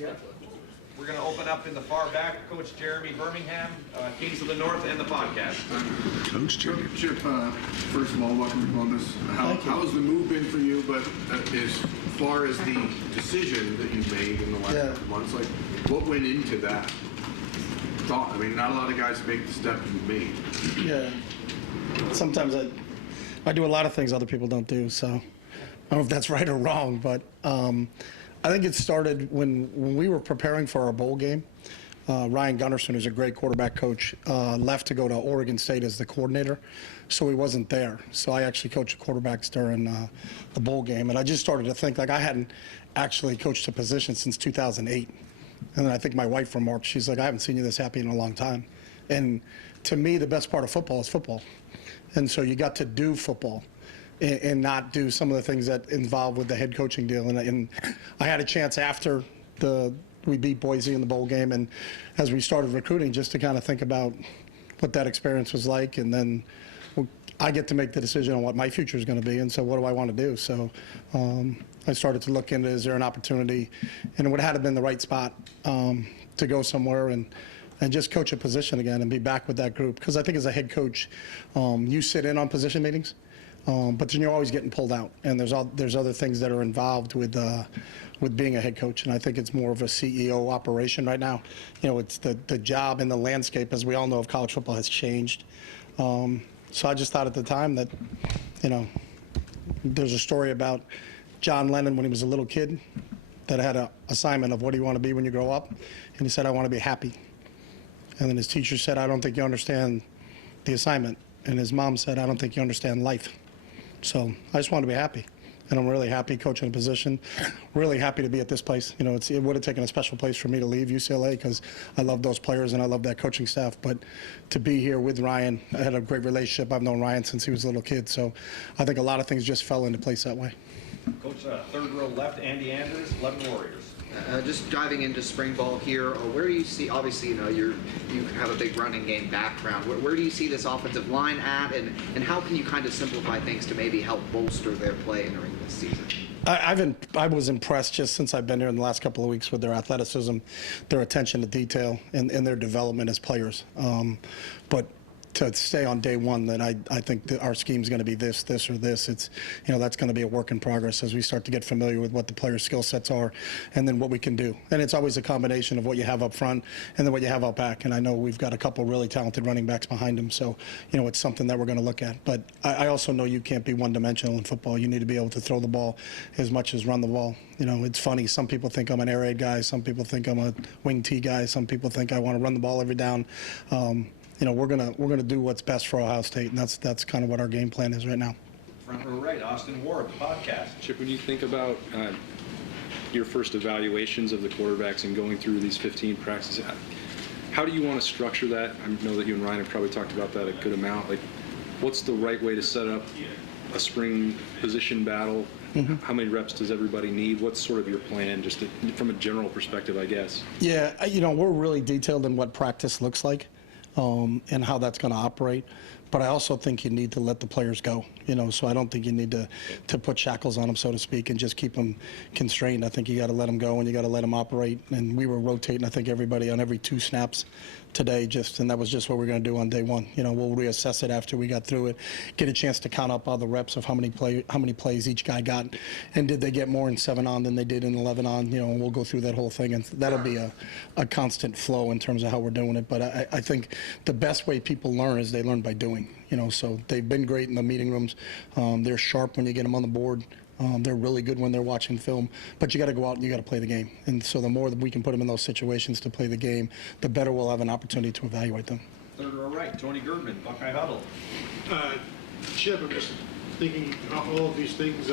We're going to open up in the far back. Coach Jeremy Birmingham, Kings of the North, and the podcast. Coach Jeremy. Chip, first of all, welcome to Columbus. How has the move been for you? But as far as the decision that you made in the last couple months, like what went into that thought? I mean, not a lot of guys make the step you made. Yeah. Sometimes I do a lot of things other people don't do, so I don't know if that's right or wrong, but I think it started when we were preparing for our bowl game. Ryan Gunderson, who's a great quarterback coach, left to go to Oregon State as the coordinator, so he wasn't there. So I actually coached the quarterbacks during the bowl game, and I just started to think, like, I hadn't actually coached a position since 2008. And then I think my wife remarked, she's like, I haven't seen you this happy in a long time. And to me, the best part of football is football. And so you got to do football and not do some of the things that involve with the head coaching deal. And I had a chance after we beat Boise in the bowl game, and as we started recruiting, just to kind of think about what that experience was like. And then I get to make the decision on what my future is going to be, and so what do I want to do? So I started to look into, is there an opportunity, and it would have been the right spot to go somewhere and just coach a position again and be back with that group. Because I think as a head coach, you sit in on position meetings, but then you're always getting pulled out, and there's other things that are involved with being a head coach, and I think it's more of a CEO operation right now. You know, it's the job and the landscape, as we all know, of college football has changed. So I just thought at the time that, you know, there's a story about John Lennon when he was a little kid that had an assignment of what do you want to be when you grow up, and he said, I want to be happy. And then his teacher said, I don't think you understand the assignment. And his mom said, I don't think you understand life. So I just want to be happy. And I'm really happy coaching a position, really happy to be at this place. You know, it would have taken a special place for me to leave UCLA because I love those players and I love that coaching staff. But to be here with Ryan, I had a great relationship. I've known Ryan since he was a little kid. So I think a lot of things just fell into place that way. Coach, third row left, Andy Anders, 11 Warriors. Just diving into spring ball here, where do you see, obviously, you know, you have a big running game background. Where do you see this offensive line at, and how can you kind of simplify things to maybe help bolster their play entering this season? I was impressed just since I've been here in the last couple of weeks with their athleticism, their attention to detail, and their development as players. But to say on day one that I think that our scheme is going to be this, or this, it's, you know, that's going to be a work in progress as we start to get familiar with what the players' skill sets are and then what we can do. And it's always a combination of what you have up front and then what you have out back. And I know we've got a couple really talented running backs behind them, so, you know, it's something that we're going to look at. But I also know you can't be one-dimensional in football. You need to be able to throw the ball as much as run the ball. You know, it's funny. Some people think I'm an air raid guy. Some people think I'm a wing T guy. Some people think I want to run the ball every down. You know, we're gonna do what's best for Ohio State, and that's kind of what our game plan is right now. Front row right, Austin Ward, the podcast. Chip, when you think about your first evaluations of the quarterbacks and going through these 15 practices, how do you want to structure that? I know that you and Ryan have probably talked about that a good amount. Like, what's the right way to set up a spring position battle? Mm-hmm. How many reps does everybody need? What's sort of your plan, just from a general perspective, I guess? Yeah, you know, we're really detailed in what practice looks like. And how that's going to operate. But I also think you need to let the players go, you know, so I don't think you need to put shackles on them, so to speak, and just keep them constrained. I think you got to let them go and you got to let them operate. And we were rotating, I think, everybody on every 2 snaps today, and that was just what we're going to do on day one. You know, we'll reassess it after we got through it, get a chance to count up all the reps of how many plays each guy got, and did they get more in 7 on than they did in 11 on, you know, and we'll go through that whole thing, and that'll be a constant flow in terms of how we're doing it. But I think the best way people learn is they learn by doing, you know, so they've been great in the meeting rooms. They're sharp when you get them on the board. They're really good when they're watching film, but you got to go out and you got to play the game. And so the more that we can put them in those situations to play the game, the better we'll have an opportunity to evaluate them. Third row right, Tony Girdman, Buckeye Huddle. Chip, I'm just thinking all of these things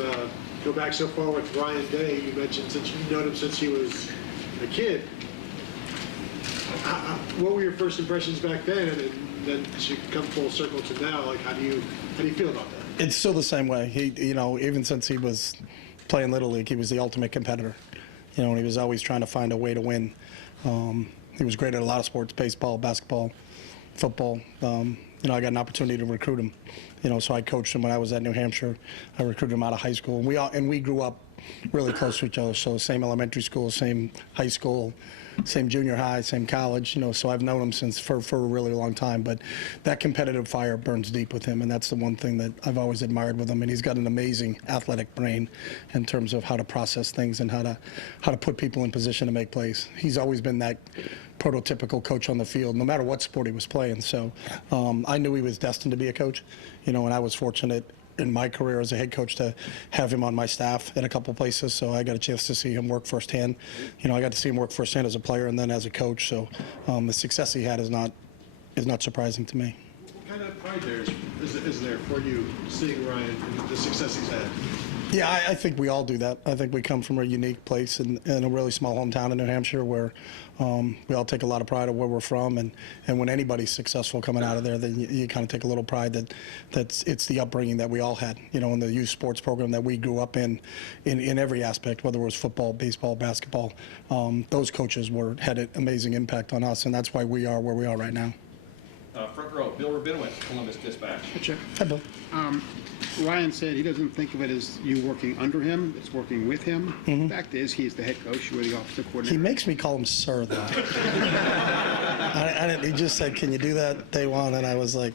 go back so far with Ryan Day. You mentioned since you've known him since he was a kid. What were your first impressions back then, and then as you come full circle to now, like how do you feel about that? It's still the same way. He, you know, even since he was playing Little League, he was the ultimate competitor. You know, and he was always trying to find a way to win. He was great at a lot of sports: baseball, basketball, football. You know, I got an opportunity to recruit him. You know, so I coached him when I was at New Hampshire. I recruited him out of high school, and we grew up really close to each other. So same elementary school, same high school, same junior high, same college, you know, so I've known him since for a really long time. But that competitive fire burns deep with him, and that's the one thing that I've always admired with him. And he's got an amazing athletic brain in terms of how to process things and how to put people in position to make plays. He's always been that prototypical coach on the field, no matter what sport he was playing. So I knew he was destined to be a coach, you know, and I was fortunate in my career as a head coach to have him on my staff at a couple places. So I got a chance to see him work firsthand. You know, I got to see him work firsthand as a player and then as a coach. So the success he had is not surprising to me. What kind of pride is there for you seeing Ryan and the success he's had? Yeah, I think we all do that. I think we come from a unique place in a really small hometown in New Hampshire where we all take a lot of pride of where we're from. And when anybody's successful coming out of there, then you kind of take a little pride that it's the upbringing that we all had, you know, in the youth sports program that we grew up in every aspect, whether it was football, baseball, basketball. Those coaches had an amazing impact on us, and that's why we are where we are right now. Front row, Bill Rabinowitz, Columbus Dispatch. Hi, Bill. Ryan said he doesn't think of it as you working under him, it's working with him. The fact is, he's the head coach, you were the offensive He coordinator. makes me call him sir, though. He just said, "Can you do that day one?" And I was like,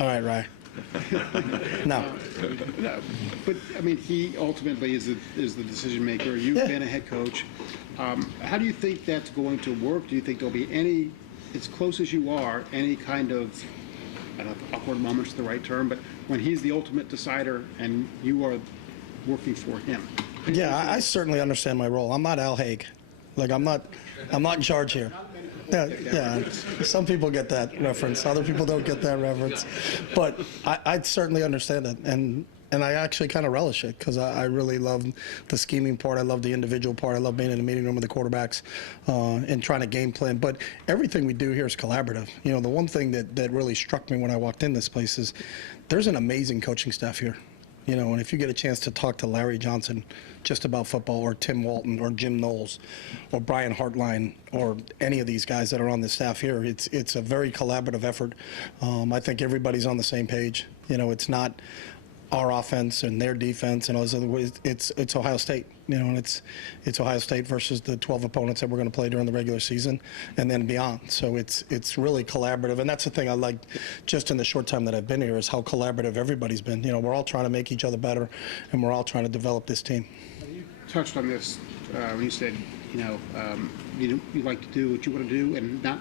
"All right, Ryan." No. No, but, I mean, he ultimately is the decision maker. You've Yeah. been a head coach. How do you think that's going to work? Do you think there'll be any, as close as you are, any kind of, I don't know if awkward moments is the right term, but when he's the ultimate decider and you are working for him? Yeah, I certainly understand my role. I'm not Al Haig. Like, I'm not in charge here. Yeah. Some people get that reference. Other people don't get that reference. But I certainly understand it. And I actually kind of relish it because I really love the scheming part. I love the individual part. I love being in the meeting room with the quarterbacks and trying to game plan. But everything we do here is collaborative. You know, the one thing that really struck me when I walked in this place is there's an amazing coaching staff here. You know, and if you get a chance to talk to Larry Johnson just about football, or Tim Walton, or Jim Knowles, or Brian Hartline, or any of these guys that are on the staff here, it's a very collaborative effort. I think everybody's on the same page. You know, it's not our offense and their defense and all those other ways. It's Ohio State, you know, and it's Ohio State versus the 12 opponents that we're going to play during the regular season and then beyond. So it's really collaborative, and that's the thing I like just in the short time that I've been here is how collaborative everybody's been. You know, we're all trying to make each other better, and we're all trying to develop this team. You touched on this when you said, you know, you like to do what you want to do, and not.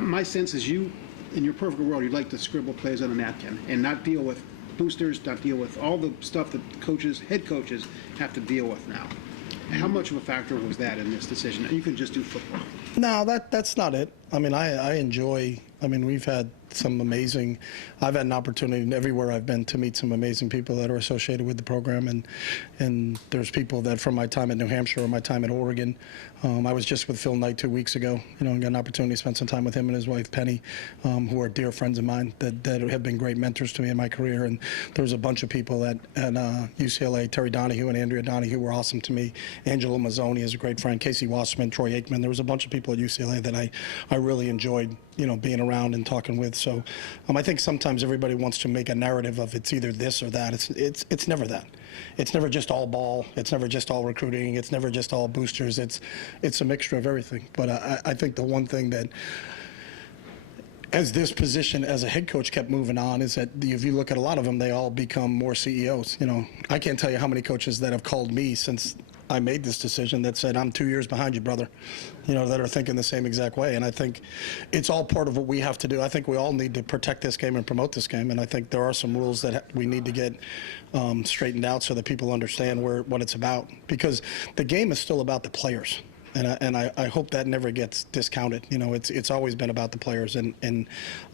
My sense is you, in your perfect world, you'd like to scribble plays on a napkin and not deal with boosters, not deal with all the stuff that head coaches have to deal with now. How much of a factor was that in this decision? You can just do football. No, that's not it. I mean, I enjoy. I mean, we've had some amazing. I've had an opportunity everywhere I've been to meet some amazing people that are associated with the program, and there's people that from my time at New Hampshire or my time at Oregon. I was just with Phil Knight 2 weeks ago. You know, and got an opportunity to spend some time with him and his wife Penny, who are dear friends of mine that have been great mentors to me in my career. And there's a bunch of people at UCLA. Terry Donahue and Andrea Donahue were awesome to me. Angelo Mazzoni is a great friend. Casey Wasserman, Troy Aikman. There was a bunch of people at UCLA that I really enjoyed, you know, being around and talking with. So I think sometimes everybody wants to make a narrative of it's either this or that. It's never that. It's never just all ball. It's never just all recruiting. It's never just all boosters. It's a mixture of everything. But I think the one thing that as this position as a head coach kept moving on is that if you look at a lot of them, they all become more CEOs. You know, I can't tell you how many coaches that have called me since I made this decision that said, "I'm 2 years behind you, brother," you know, that are thinking the same exact way. And I think it's all part of what we have to do. I think we all need to protect this game and promote this game. And I think there are some rules that we need to get straightened out so that people understand what it's about. Because the game is still about the players. And I hope that never gets discounted. You know, it's always been about the players. And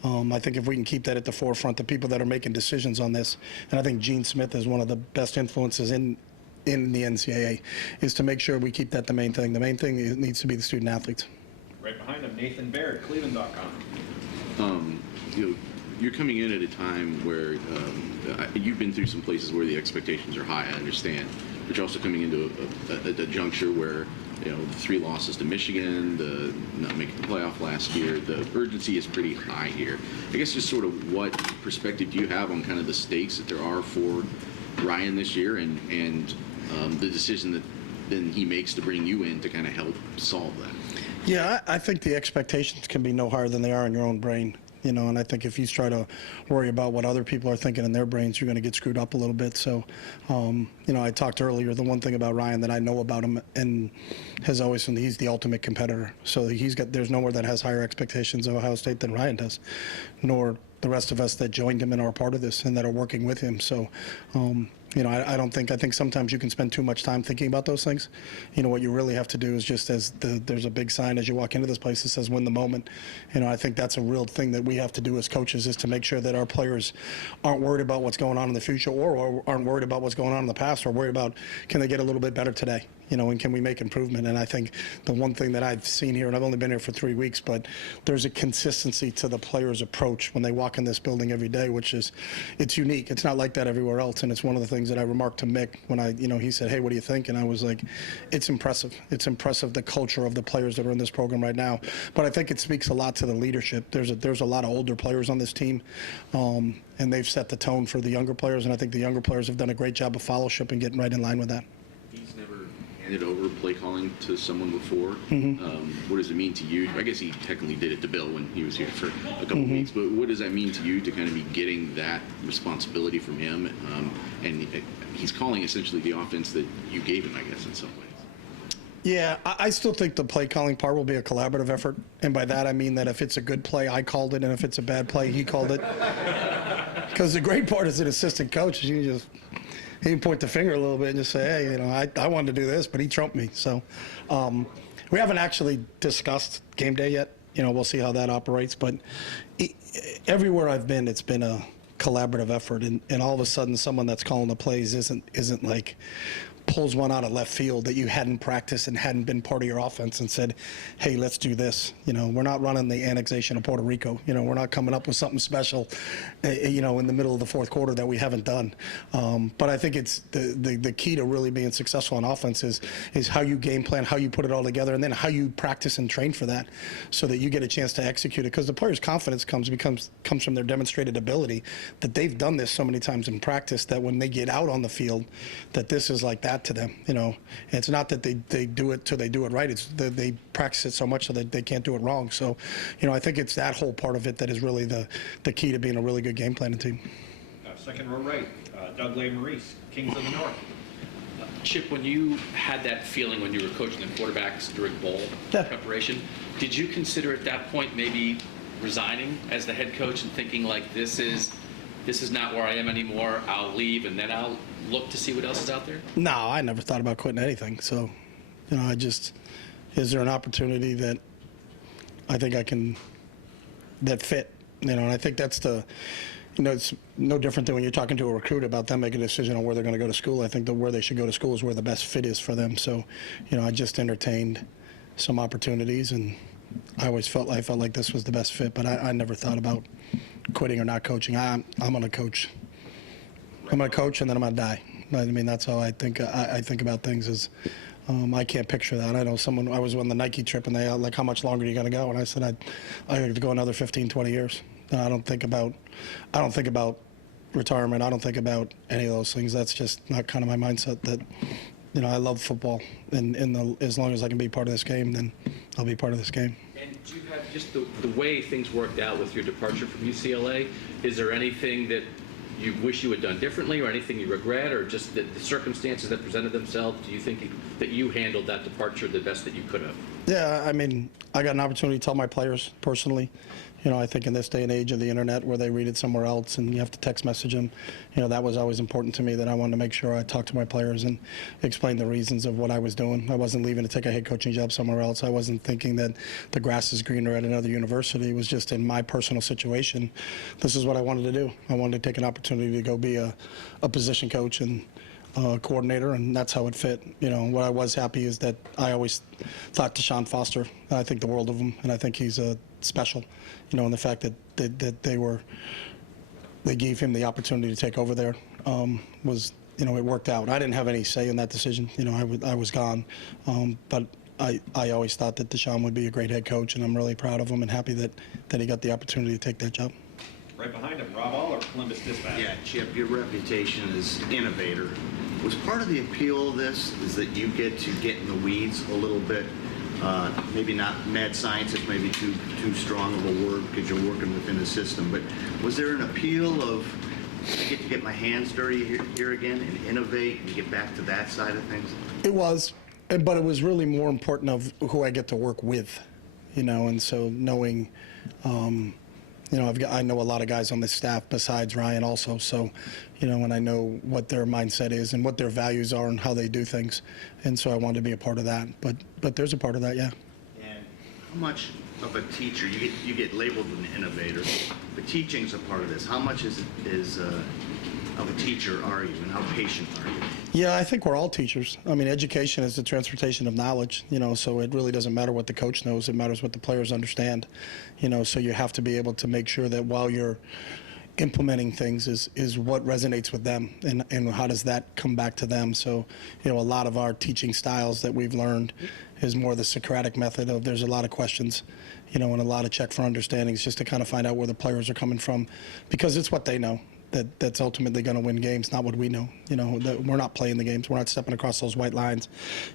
I think if we can keep that at the forefront, the people that are making decisions on this, and I think Gene Smith is one of the best influences in the NCAA, is to make sure we keep that the main thing. The main thing needs to be the student athletes. Right behind him, Nathan Baird, Cleveland.com. You know, you're coming in at a time where you've been through some places where the expectations are high, I understand, but you're also coming into a juncture where, you know, the 3 losses to Michigan, the not making the playoff last year, the urgency is pretty high here. I guess just sort of what perspective do you have on kind of the stakes that there are for Ryan this year, and the decision that then he makes to bring you in to kind of help solve that? Yeah, I think the expectations can be no higher than they are in your own brain. And I think if you try to worry about what other people are thinking in their brains, you're going to get screwed up a little bit. So, I talked earlier, the one thing about Ryan that I know about him and has always been, he's the ultimate competitor. So there's nowhere that has higher expectations of Ohio State than Ryan does, nor the rest of us that joined him and are part of this and that are working with him. So, I think sometimes you can spend too much time thinking about those things. What you really have to do is just there's a big sign as you walk into this place that says win the moment. I think that's a real thing that we have to do as coaches, is to make sure that our players aren't worried about what's going on in the future or aren't worried about what's going on in the past, or worried about can they get a little bit better today. And can we make improvement? And I think the one thing that I've seen here, and I've only been here for 3 weeks, but there's a consistency to the players' approach when they walk in this building every day, which is, it's unique. It's not like that everywhere else. And it's one of the things that I remarked to Mick when he said, hey, what do you think? And I was like, it's impressive. It's impressive, the culture of the players that are in this program right now. But I think it speaks a lot to the leadership. There's a lot of older players on this team. And they've set the tone for the younger players. And I think the younger players have done a great job of fellowship and getting right in line with that. He's never handed over play calling to someone before. What does it mean to you? I guess he technically did it to Bill when he was here for a couple of weeks, but what does that mean to you to kind of be getting that responsibility from him? And he's calling essentially the offense that you gave him, I guess, in some ways. Yeah, I still think the play calling part will be a collaborative effort. And by that, I mean that if it's a good play, I called it, and if it's a bad play, he called it. Because the great part as an assistant coach is you can point the finger a little bit and just say, hey, I wanted to do this, but he trumped me. So we haven't actually discussed game day yet. We'll see how that operates. But everywhere I've been, it's been a collaborative effort. And all of a sudden, someone that's calling the plays isn't like pulls one out of left field that you hadn't practiced and hadn't been part of your offense and said, hey, let's do this. We're not running the annexation of Puerto Rico. We're not coming up with something special, in the middle of the fourth quarter that we haven't done. But I think it's the key to really being successful on offense is how you game plan, how you put it all together, and then how you practice and train for that so that you get a chance to execute it. Because the player's confidence comes from their demonstrated ability, that they've done this so many times in practice that when they get out on the field, that this is like that to them. It's not that they do it till they do it right. It's they practice it so much so that they can't do it wrong. So, I think it's that whole part of it that is really the key to being a really good game planning team. Second row right, Doug Maurice, Kings of the North. Chip, when you had that feeling when you were coaching the quarterbacks during bowl preparation, did you consider at that point maybe resigning as the head coach and thinking like this is not where I am anymore, I'll leave and then I'll look to see what else is out there? No, I never thought about quitting anything. So, is there an opportunity that I think that fit? And I think that's it's no different than when you're talking to a recruit about them making a decision on where they're going to go to school. I think that where they should go to school is where the best fit is for them. So, I just entertained some opportunities, and I felt like this was the best fit, but I never thought about quitting or not coaching. I'm going to coach. I'm going to coach, and then I'm going to die. I mean, that's how I think about things. Is I can't picture that. I know I was on the Nike trip, and they like, how much longer are you going to go? And I said, I have to go another 15, 20 years. And I don't think about retirement. I don't think about any of those things. That's just not kind of my mindset. That I love football, and as long as I can be part of this game, then I'll be part of this game. And do you have just the way things worked out with your departure from UCLA? Is there anything that you wish you had done differently, or anything you regret, or just the circumstances that presented themselves? Do you think that you handled that departure the best that you could have? Yeah, I mean, I got an opportunity to tell my players personally. I think in this day and age of the internet where they read it somewhere else and you have to text message them, that was always important to me, that I wanted to make sure I talked to my players and explained the reasons of what I was doing. I wasn't leaving to take a head coaching job somewhere else. I wasn't thinking that the grass is greener at another university. It was just in my personal situation, this is what I wanted to do. I wanted to take an opportunity to go be a position coach and coordinator, and that's how it fit. What I was happy is that I always thought Deshaun Foster, I think the world of him, and I think he's special, and the fact that they gave him the opportunity to take over there was, it worked out. I didn't have any say in that decision. I was gone, but I always thought that Deshaun would be a great head coach, and I'm really proud of him and happy that he got the opportunity to take that job. Right behind him, Rob Aller, Columbus Dispatch. Yeah, Chip, your reputation as innovator Was part of the appeal of this is that you get to get in the weeds a little bit? Maybe not mad scientist, maybe too strong of a word because you're working within the system, but was there an appeal of I get to get my hands dirty here again and innovate and get back to that side of things? It was, but it was really more important of who I get to work with, and so knowing, I know a lot of guys on the staff besides Ryan also, so, and I know what their mindset is and what their values are and how they do things, and so I wanted to be a part of that, but there's a part of that, yeah. And how much of a teacher, you get labeled an innovator, but teaching's a part of this. How much is of a teacher are you, and how patient are you? Yeah, I think we're all teachers. I mean, education is the transportation of knowledge, so it really doesn't matter what the coach knows. It matters what the players understand, so you have to be able to make sure that while you're implementing things is what resonates with them and how does that come back to them. So, a lot of our teaching styles that we've learned is more the Socratic method of there's a lot of questions, and a lot of check for understandings just to kind of find out where the players are coming from because it's what they know. That's ultimately going to win games, not what we know. That we're not playing the games. We're not stepping across those white lines.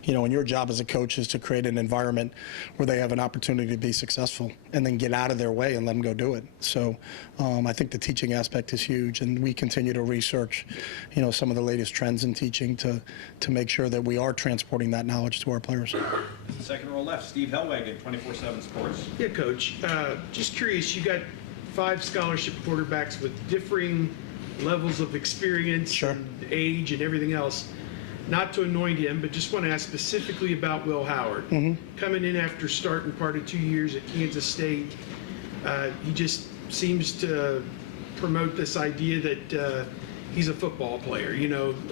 And your job as a coach is to create an environment where they have an opportunity to be successful and then get out of their way and let them go do it. So I think the teaching aspect is huge, and we continue to research, some of the latest trends in teaching to make sure that we are transporting that knowledge to our players. Second row left, Steve Hellwagon, 24/7 Sports. Yeah, Coach. Just curious, you got 5 scholarship quarterbacks with differing levels of experience Sure. and age and everything else. Not to anoint him, but just want to ask specifically about Will Howard. Coming in after starting part of 2 years at Kansas State, he just seems to promote this idea that he's a football player,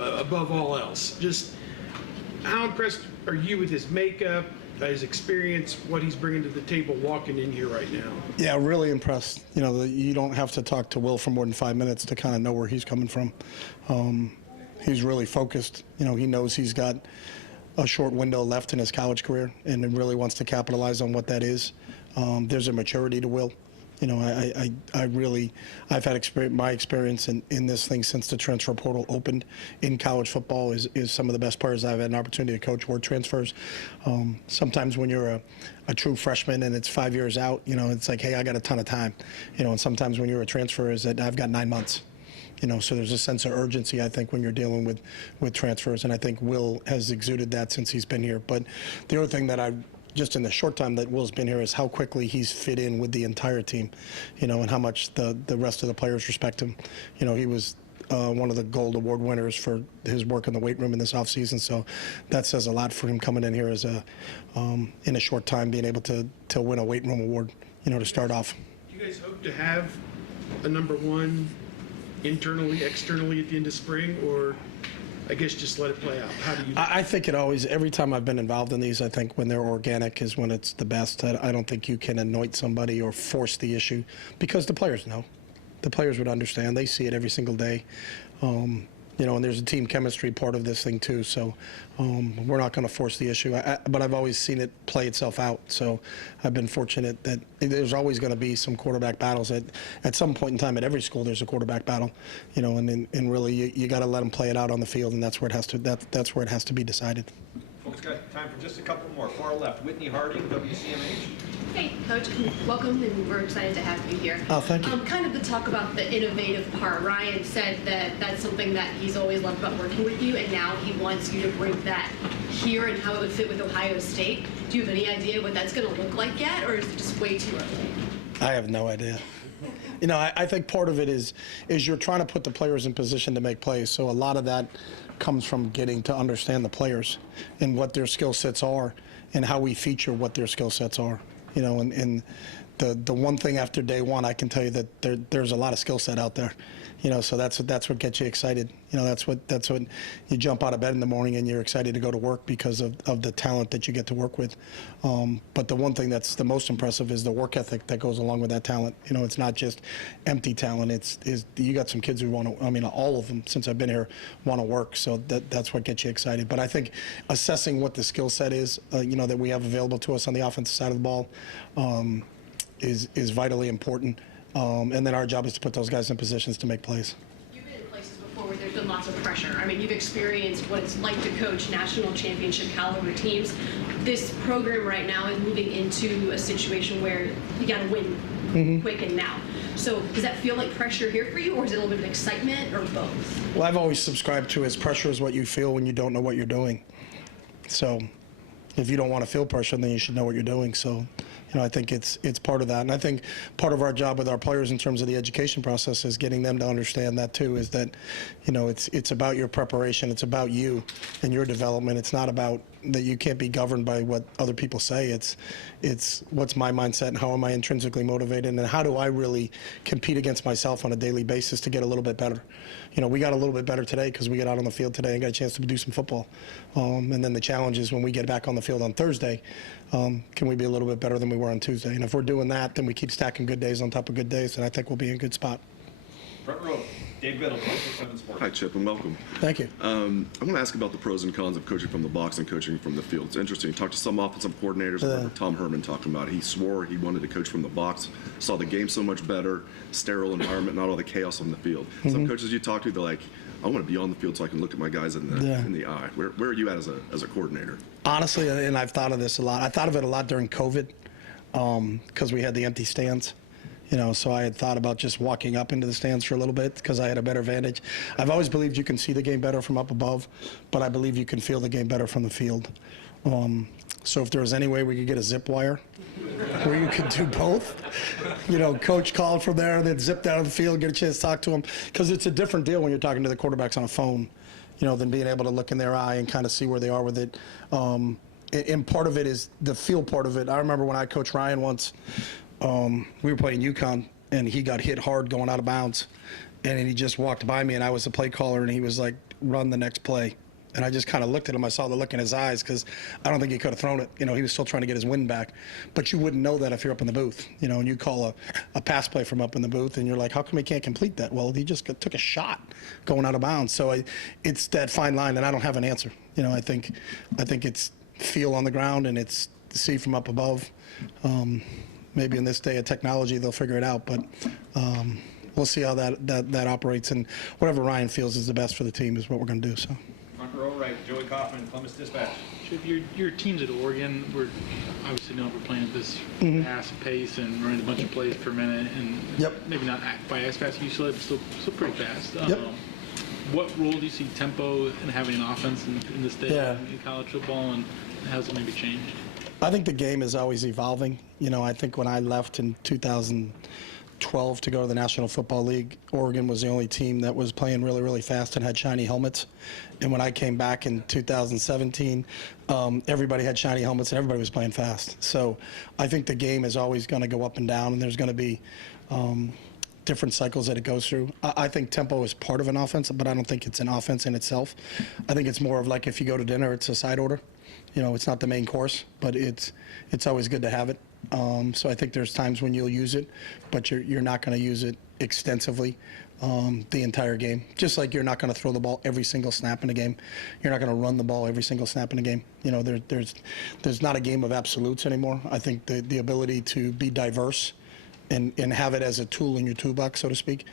above all else. Just how impressed are you with his makeup, his experience, what he's bringing to the table walking in here right now? Yeah, really impressed. You don't have to talk to Will for more than 5 minutes to kind of know where he's coming from. He's really focused. He knows he's got a short window left in his college career and really wants to capitalize on what that is. There's a maturity to Will. I've had my experience in this thing since the transfer portal opened in college football is some of the best players I've had an opportunity to coach were transfers. Sometimes when you're a true freshman and it's 5 years out, it's like, hey, I got a ton of time. And sometimes when you're a transfer is that I've got 9 months. So there's a sense of urgency, I think, when you're dealing with transfers, and I think Will has exuded that since he's been here. But the other thing that just in the short time that Will's been here is how quickly he's fit in with the entire team, and how much the rest of the players respect him. He was one of the Gold Award winners for his work in the weight room in this offseason, so that says a lot for him coming in here as in a short time being able to win a weight room award, to start off. Do you guys hope to have a number 1 internally, externally at the end of spring, or I guess just let it play out? How do you? I think every time I've been involved in these, I think when they're organic is when it's the best. I don't think you can anoint somebody or force the issue because the players know. The players would understand. They see it every single day. And there's a team chemistry part of this thing too. So we're not going to force the issue. But I've always seen it play itself out. So I've been fortunate that there's always going to be some quarterback battles. At some point in time, at every school, there's a quarterback battle. And really you got to let them play it out on the field, and that's where it has to. That's where it has to be decided. Folks, got time for just a couple more. Far left, Whitney Harding, WCMH. Hey, Coach, welcome, and we're excited to have you here. Oh, thank you. Kind of to talk about the innovative part, Ryan said that that's something that he's always loved about working with you, and now he wants you to bring that here and how it would fit with Ohio State. Do you have any idea what that's going to look like yet, or is it just way too early? I have no idea. I think part of it is you're trying to put the players in position to make plays, so a lot of that comes from getting to understand the players and what their skill sets are and how we feature what their skill sets are. And the one thing after day one, I can tell you that there's a lot of skill set out there. So that's what gets you excited. That's what you jump out of bed in the morning and you're excited to go to work because of the talent that you get to work with. But the one thing that's the most impressive is the work ethic that goes along with that talent. It's not just empty talent. It's you got some kids who want to. All of them since I've been here want to work. So that's what gets you excited. But I think assessing what the skill set is, that we have available to us on the offensive side of the ball, is vitally important. And then our job is to put those guys in positions to make plays. You've been in places before where there's been lots of pressure. I mean, you've experienced what it's like to coach national championship caliber teams. This program right now is moving into a situation where you got to win quick and now. So does that feel like pressure here for you, or is it a little bit of excitement, or both? Well, I've always subscribed to is pressure is what you feel when you don't know what you're doing. So if you don't want to feel pressure, then you should know what you're doing. So, I think it's part of that. And I think part of our job with our players in terms of the education process is getting them to understand that too, is that, it's about your preparation. It's about you and your development. It's not about that you can't be governed by what other people say. It's what's my mindset and how am I intrinsically motivated and how do I really compete against myself on a daily basis to get a little bit better. We got a little bit better today because we got out on the field today and got a chance to do some football. And then the challenge is when we get back on the field on Thursday, can we be a little bit better than we were on Tuesday? And if we're doing that, then we keep stacking good days on top of good days, and I think we'll be in a good spot. Front row, Dave Biddle, 7 Sports. Hi, Chip, and welcome. Thank you. I want to ask about the pros and cons of coaching from the box and coaching from the field. It's interesting. You talked to some offensive coordinators. I remember Tom Herman talking about it. He swore he wanted to coach from the box, saw the game so much better, sterile environment, not all the chaos on the field. Some coaches you talk to, they're like, I want to be on the field so I can look at my guys in the eye. Where are you at as a coordinator? Honestly, and I've thought of this a lot. I thought of it a lot during COVID because we had the empty stands. So I had thought about just walking up into the stands for a little bit because I had a better vantage. I've always believed you can see the game better from up above, but I believe you can feel the game better from the field. So if there was any way we could get a zip wire where you could do both, coach called from there, then zip down to the field, get a chance to talk to him, because it's a different deal when you're talking to the quarterbacks on a phone, than being able to look in their eye and kind of see where they are with it. And part of it is the feel part of it. I remember when I coached Ryan once, we were playing UConn, and he got hit hard going out of bounds. And he just walked by me, and I was the play caller, and he was like, run the next play. And I just kind of looked at him. I saw the look in his eyes because I don't think he could have thrown it. He was still trying to get his wind back. But you wouldn't know that if you're up in the booth, and you call a pass play from up in the booth, and you're like, how come he can't complete that? Well, he just took a shot going out of bounds. So it's that fine line, and I don't have an answer. I think it's feel on the ground, and it's see from up above. Maybe in this day of technology, they'll figure it out. But we'll see how that operates. And whatever Ryan feels is the best for the team is what we're going to do. So. Front row right, Joey Kaufman, Columbus Dispatch. Chip, your teams at Oregon were obviously known for playing at this fast pace and running a bunch of plays per minute, and maybe not by as fast as UCLA, but still pretty fast. What role do you see tempo and having an offense in this day in college football, and how has it maybe changed? I think the game is always evolving. I think when I left in 2012 to go to the National Football League, Oregon was the only team that was playing really, really fast and had shiny helmets. And when I came back in 2017, everybody had shiny helmets and everybody was playing fast. So I think the game is always going to go up and down, and there's going to be different cycles that it goes through. I think tempo is part of an offense, but I don't think it's an offense in itself. I think it's more of like if you go to dinner, it's a side order. It's not the main course, but it's always good to have it. So I think there's times when you'll use it, but you're not going to use it extensively the entire game. Just like you're not going to throw the ball every single snap in a game. You're not going to run the ball every single snap in a game. There's not a game of absolutes anymore. I think the ability to be diverse and have it as a tool in your toolbox, so to speak,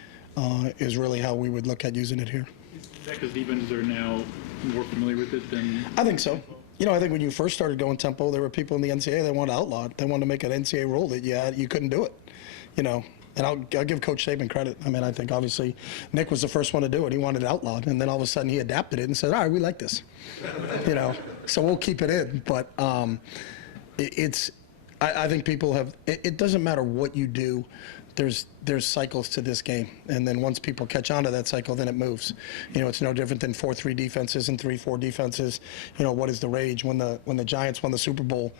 is really how we would look at using it here. Is that because defenses are now more familiar with it than? I think so. I think when you first started going tempo, there were people in the NCAA that wanted to outlaw it. They wanted to make an NCAA rule that you couldn't do it. And I'll give Coach Saban credit. I mean, I think obviously Nick was the first one to do it. He wanted it outlawed, and then all of a sudden he adapted it and said, all right, we like this. So we'll keep it in. But I think people have. It doesn't matter what you do. There's cycles to this game, and then once people catch on to that cycle, then it moves. It's no different than 4-3 defenses and 3-4 defenses. What is the rage? When the Giants won the Super Bowl,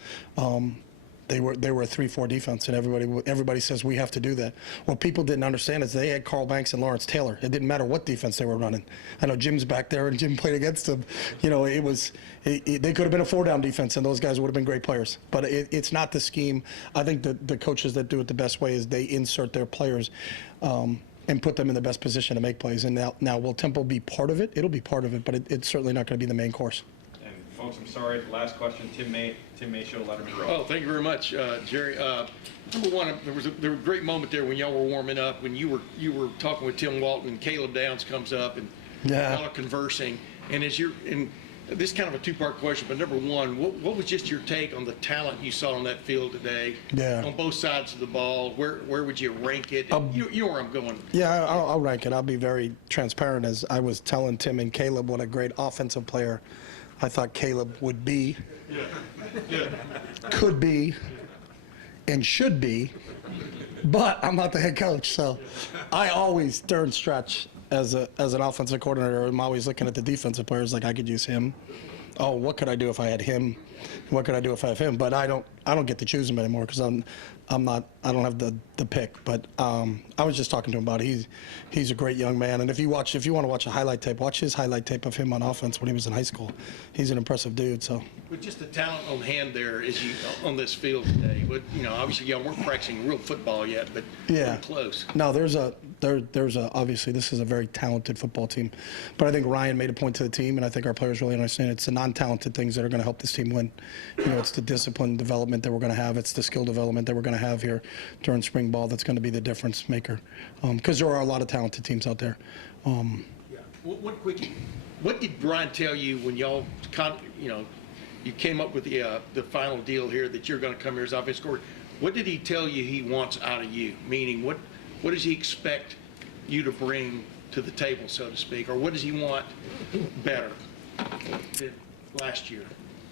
they were a 3-4 defense, and everybody says we have to do that. What people didn't understand is they had Carl Banks and Lawrence Taylor. It didn't matter what defense they were running. I know Jim's back there, and Jim played against them. They could have been a 4-down defense, and those guys would have been great players. But it's not the scheme. I think the coaches that do it the best way is they insert their players and put them in the best position to make plays. And now will tempo be part of it? It'll be part of it, but it's certainly not going to be the main course. And folks, I'm sorry, last question, Tim May Show, Letterman Row. Oh, thank you very much, Jerry. Number one, there was a great moment there when y'all were warming up, when you were talking with Tim Walton, and Caleb Downs comes up, and Yeah. Y'all are conversing, and this is kind of a two-part question, but number one, what was just your take on the talent you saw on that field today? Yeah. On both sides of the ball, where would you rank it? You know where I'm going. Yeah, I'll rank it. I'll be very transparent. As I was telling Tim and Caleb what a great offensive player I thought Caleb would be, could be, and should be, but I'm not the head coach. So I always, during stretch, as an offensive coordinator, I'm always looking at the defensive players like I could use him. Oh, what could I do if I had him? What could I do if I have him? But I don't get to choose him anymore because I don't have the pick. But I was just talking to him about it. He's a great young man. And if you want to watch a highlight tape, watch his highlight tape of him on offense when he was in high school. He's an impressive dude. So. With just the talent on hand there as you on this field today, but obviously y'all weren't practicing real football yet, but Yeah. pretty close. No, there's obviously this is a very talented football team, but I think Ryan made a point to the team, and I think our players really understand it's the non-talented things that are going to help this team win. It's the discipline development that we're going to have, it's the skill development that we're going to have here during spring ball that's going to be the difference maker, because there are a lot of talented teams out there. One quickie. What did Brian tell you when y'all, you came up with the final deal here that you're going to come here as offensive coordinator? What did he tell you he wants out of you? Meaning, what does he expect you to bring to the table, so to speak, or what does he want better than last year?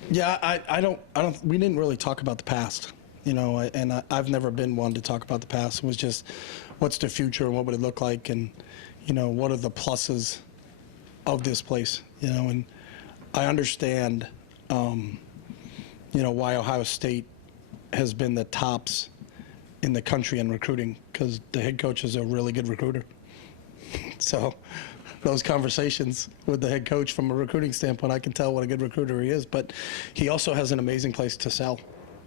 Yeah, I don't. We didn't really talk about the past, and I've never been one to talk about the past. It was just, what's the future and what would it look like, and what are the pluses of this place, and I understand, why Ohio State has been the tops in the country in recruiting, because the head coach is a really good recruiter. So those conversations with the head coach from a recruiting standpoint, I can tell what a good recruiter he is, but he also has an amazing place to sell.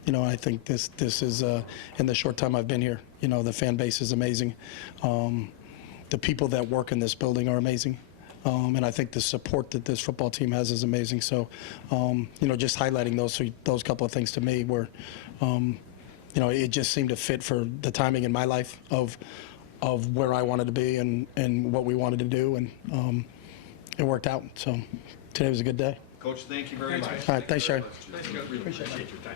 I think this is, in the short time I've been here, the fan base is amazing. The people that work in this building are amazing. And I think the support that this football team has is amazing. So, just highlighting those couple of things to me were, it just seemed to fit for the timing in my life of where I wanted to be and what we wanted to do, and it worked out. So today was a good day. Coach, thank you very much. All right, thanks, Sherry. Really appreciate your time.